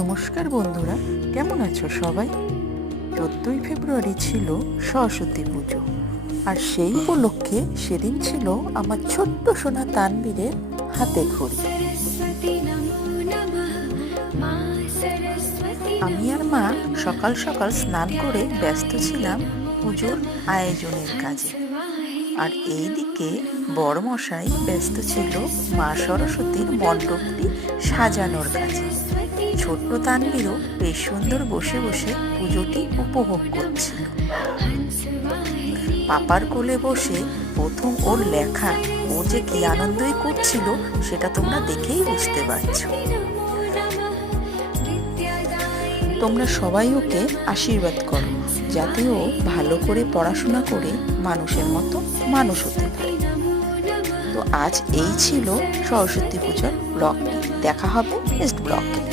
নমস্কার বন্ধুরা, কেমন আছো সবাই? 14ই ফেব্রুয়ারি ছিল সরস্বতী পুজো, আর সেই উপলক্ষে সেদিন ছিল আমার ছোট্ট সোনা তানবীরের হাতে খড়ি। আমি আর মা সকাল সকাল স্নান করে ব্যস্ত ছিলাম পুজোর আয়োজনের কাজে, আর এইদিকে বড়মশাই ব্যস্ত ছিল মা সরস্বতীর মণ্ডপটি সাজানোর কাজে। ছোট্ট তানবীরও বেশ সুন্দর বসে বসে পুজোটি উপভোগ করছিল। পাপার কোলে বসে প্রথম ওর লেখা, ও যে কি আনন্দই করছিল সেটা তোমরা দেখেই বুঝতে পারছো। তোমরা সবাই ওকে আশীর্বাদ করো যাতে ও ভালো করে পড়াশোনা করে মানুষের মতো মানুষ হতে পারে। তো আজ এই ছিল সরস্বতী পূজার ব্লগটি। দেখা হবে নেক্সট ব্লগে।